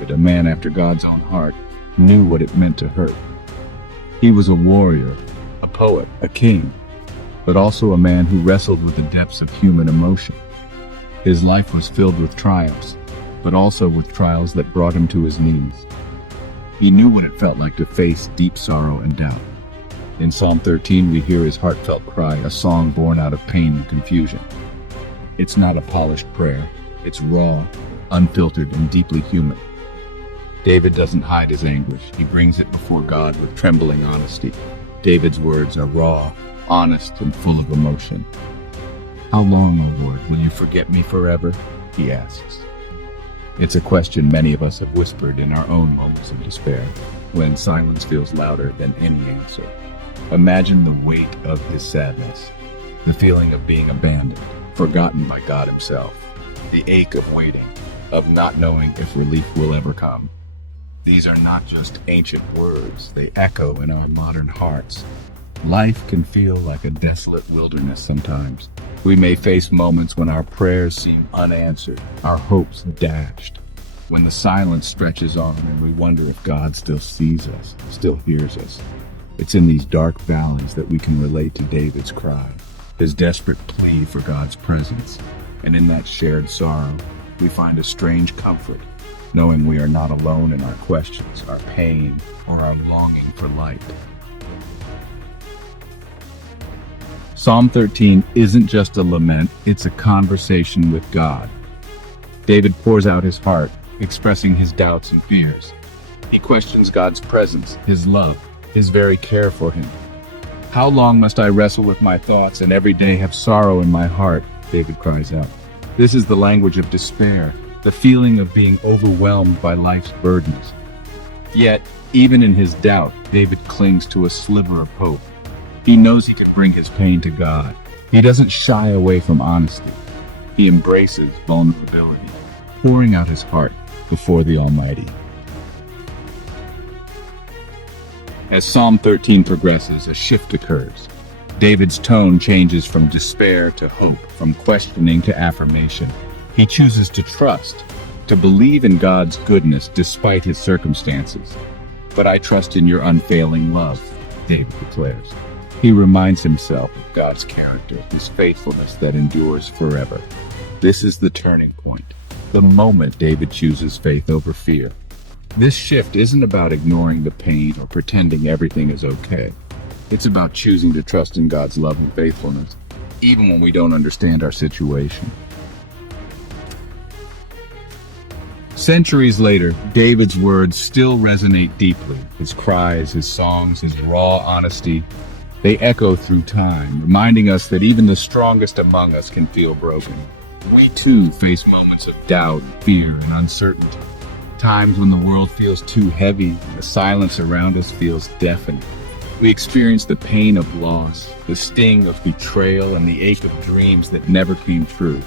David, a man after God's own heart, knew what it meant to hurt. He was a warrior, a poet, a king, but also a man who wrestled with the depths of human emotion. His life was filled with triumphs, but also with trials that brought him to his knees. He knew what it felt like to face deep sorrow and doubt. In Psalm 13, we hear his heartfelt cry, a song born out of pain and confusion. It's not a polished prayer. It's raw, unfiltered, and deeply human. David doesn't hide his anguish. He brings it before God with trembling honesty. David's words are raw, honest, and full of emotion. "How long, O Lord, will you forget me forever?" he asks. It's a question many of us have whispered in our own moments of despair, when silence feels louder than any answer. Imagine the weight of his sadness, the feeling of being abandoned, forgotten by God himself, the ache of waiting, of not knowing if relief will ever come. These are not just ancient words, they echo in our modern hearts. Life can feel like a desolate wilderness sometimes. We may face moments when our prayers seem unanswered, our hopes dashed, when the silence stretches on and we wonder if God still sees us, still hears us. It's in these dark valleys that we can relate to David's cry, his desperate plea for God's presence. And in that shared sorrow, we find a strange comfort, knowing we are not alone in our questions, our pain, or our longing for light. Psalm 13 isn't just a lament, it's a conversation with God. David pours out his heart, expressing his doubts and fears. He questions God's presence, his love, his very care for him. "How long must I wrestle with my thoughts and every day have sorrow in my heart?" David cries out. This is the language of despair, the feeling of being overwhelmed by life's burdens. Yet, even in his doubt, David clings to a sliver of hope. He knows he can bring his pain to God. He doesn't shy away from honesty. He embraces vulnerability, pouring out his heart before the Almighty. As Psalm 13 progresses, a shift occurs. David's tone changes from despair to hope, from questioning to affirmation. He chooses to trust, to believe in God's goodness despite his circumstances. "But I trust in your unfailing love," David declares. He reminds himself of God's character, his faithfulness that endures forever. This is the turning point, the moment David chooses faith over fear. This shift isn't about ignoring the pain or pretending everything is okay. It's about choosing to trust in God's love and faithfulness, even when we don't understand our situation. Centuries later, David's words still resonate deeply. His cries, his songs, his raw honesty, they echo through time, reminding us that even the strongest among us can feel broken. We too face moments of doubt, fear, and uncertainty. Times when the world feels too heavy and the silence around us feels deafening. We experience the pain of loss, the sting of betrayal, and the ache of dreams that never came true.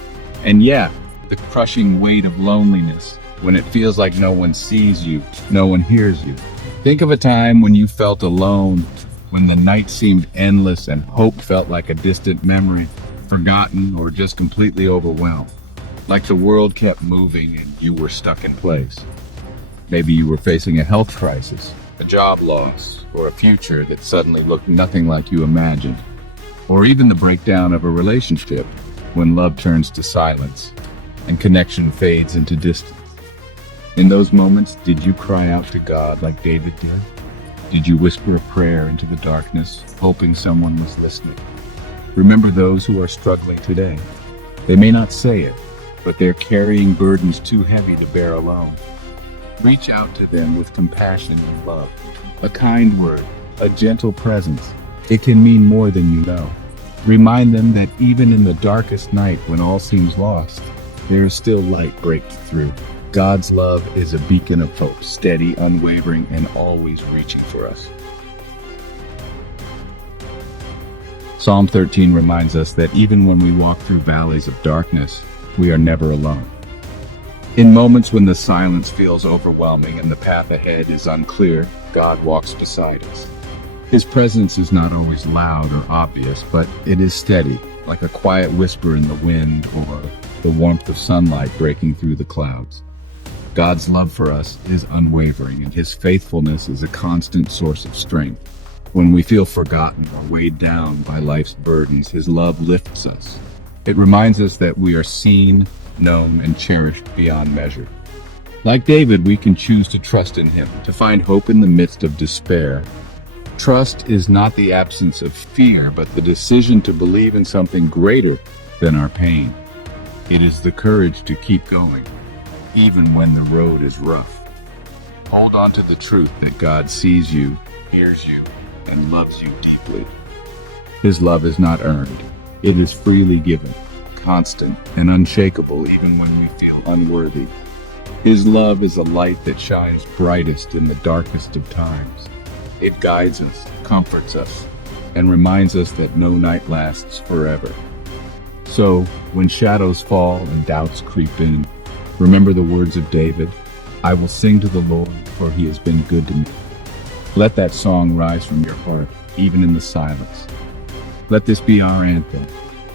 And yeah, the crushing weight of loneliness, when it feels like no one sees you, no one hears you. Think of a time when you felt alone, when the night seemed endless and hope felt like a distant memory, forgotten or just completely overwhelmed. Like the world kept moving and you were stuck in place. Maybe you were facing a health crisis, a job loss, or a future that suddenly looked nothing like you imagined. Or even the breakdown of a relationship, when love turns to silence and connection fades into distance. In those moments, did you cry out to God like David did? Did you whisper a prayer into the darkness, hoping someone was listening? Remember those who are struggling today. They may not say it, but they're carrying burdens too heavy to bear alone. Reach out to them with compassion and love. A kind word, a gentle presence. It can mean more than you know. Remind them that even in the darkest night when all seems lost, there is still light breaking through. God's love is a beacon of hope, steady, unwavering, and always reaching for us. Psalm 13 reminds us that even when we walk through valleys of darkness, we are never alone. In moments when the silence feels overwhelming and the path ahead is unclear, God walks beside us. His presence is not always loud or obvious, but it is steady, like a quiet whisper in the wind or the warmth of sunlight breaking through the clouds. God's love for us is unwavering, and his faithfulness is a constant source of strength. When we feel forgotten or weighed down by life's burdens, his love lifts us. It reminds us that we are seen, known, and cherished beyond measure. Like David, we can choose to trust in him, to find hope in the midst of despair. Trust is not the absence of fear, but the decision to believe in something greater than our pain. It is the courage to keep going, even when the road is rough. Hold on to the truth that God sees you, hears you, and loves you deeply. His love is not earned. It is freely given, constant and unshakable even when we feel unworthy. His love is a light that shines brightest in the darkest of times. It guides us, comforts us, and reminds us that no night lasts forever. So, when shadows fall and doubts creep in, remember the words of David, "I will sing to the Lord, for he has been good to me." Let that song rise from your heart, even in the silence. Let this be our anthem,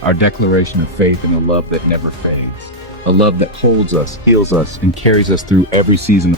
our declaration of faith in a love that never fades, a love that holds us, heals us, and carries us through every season.